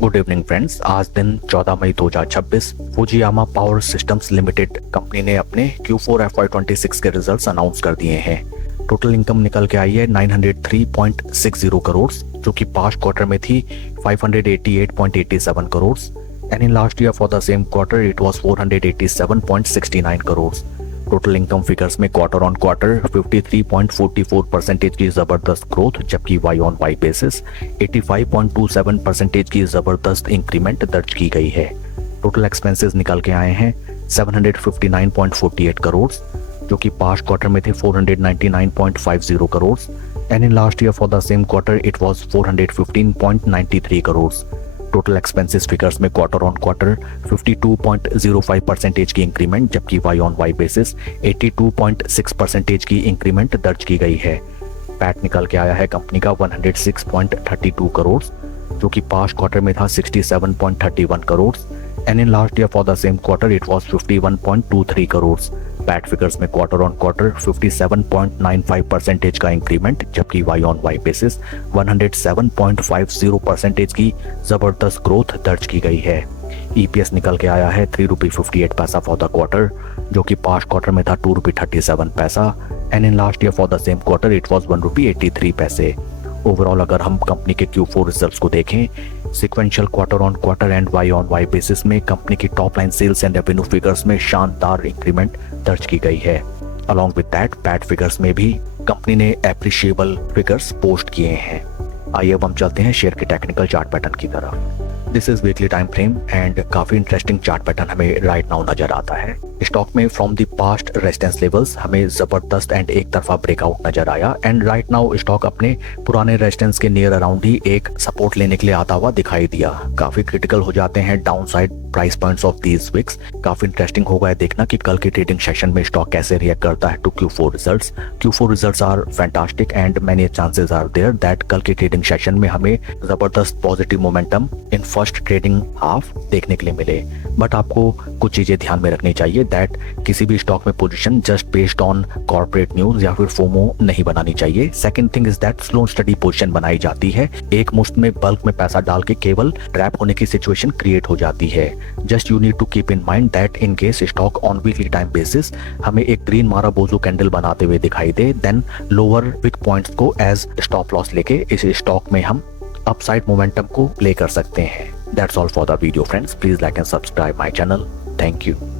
Good evening friends. आज दिन 14 मई 2026 Fujiyama power systems limited company ने अपने Q4 FY26 के रिजल्ट्स अनाउंस कर दिए हैं। टोटल इनकम निकल के आई है 903.60 करोड़, जो कि पास्ट क्वार्टर में थी 588.87 crore and in last year for the same quarter it was 487.69 crore. Total income figures में क्वार्टर ऑन क्वार्टर 53.44% की जबरदस्त ग्रोथ, जबकि वाई ऑन वाई बेसिस 85.27% की जबरदस्त इंक्रीमेंट दर्ज की गई है। टोटल एक्सपेंसेस निकल के आए हैं 759.48 करोड़, जो कि पास्ट क्वार्टर में थे 499.50 crore and in last year for the same quarter it was 415.93 crore. Total expenses figures में क्वार्टर ऑन क्वार्टर 52.05% की इंक्रीमेंट, जबकि वाई ऑन वाई बेसिस 82.6% की इंक्रीमेंट दर्ज की गई है। पैट निकल के आया है कंपनी का 106.32 करोड़, जो कि पास्ट क्वार्टर में था 67.31 crore and in last year for the same quarter it was 51.23 crore. PAT figures में क्वार्टर ऑन क्वार्टर 57.95% का इंक्रीमेंट, जबकि वाई ऑन वाई बेसिस 107.50% की जबरदस्त ग्रोथ दर्ज की गई है। ईपीएस निकल के आया है 3 रुपये 58 पैसा फॉर द क्वार्टर, जो कि पास्ट क्वार्टर में था 2 रुपये 37 पैसा and in last year for the same quarter it was 1 रुपये 83 पैसे। ओवरऑल अगर हम कंपनी के Q4 रिजल्ट्स को देखें, sequential quarter on quarter and y on y basis में कंपनी की top line sales and revenue figures में शानदार इंक्रीमेंट दर्ज की गई है। Along with that PAT figures में भी कंपनी ने एप्रिशिएबल फिगर्स पोस्ट किए हैं। आइए अब हम चलते हैं शेयर के टेक्निकल चार्ट पैटर्न की तरफ। This is weekly time frame and काफी इंटरेस्टिंग चार्ट पैटर्न हमें राइट नाउ नजर आता है। स्टॉक में from the past resistance levels हमें जबरदस्त एंड एक तरफा ब्रेकआउट नजर आया एंड राइट नाउ स्टॉक अपने पुराने रेजिस्टेंस के नियर अराउंड ही एक सपोर्ट लेने के लिए आता हुआ दिखाई दिया। काफी क्रिटिकल हो जाते हैं down side price points of these wicks. काफी इंटरेस्टिंग होगा देखना कि कल के ट्रेडिंग सेशन में स्टॉक कैसे रिएक्ट करता है to Q4 results. Q4 results are fantastic and many chances are there that कल के ट्रेडिंग सेशन में हमें जबरदस्त positive momentum in first trading half देखने के लिए मिले। बट आपको कुछ चीजें ध्यान में रखनी चाहिए दैट किसी भी स्टॉक में position just based on corporate news या फिर फोमो नहीं बनानी चाहिए। Second thing is that slow study position बनाई जाती है, एक मुश्त में बल्क में पैसा डाल के केवल ट्रैप होने की सिचुएशन क्रिएट हो जाती है। Just you need to keep in mind that in case stock on weekly time basis हमें एक ग्रीन माराबोजो कैंडल बनाते हुए दिखाई दे, देन लोअर विक पॉइंट्स को एज स्टॉप लॉस लेके इस स्टॉक में हम अपसाइड मोमेंटम को प्ले कर सकते हैं। That's all for the video friends. Please like and subscribe my channel. Thank you.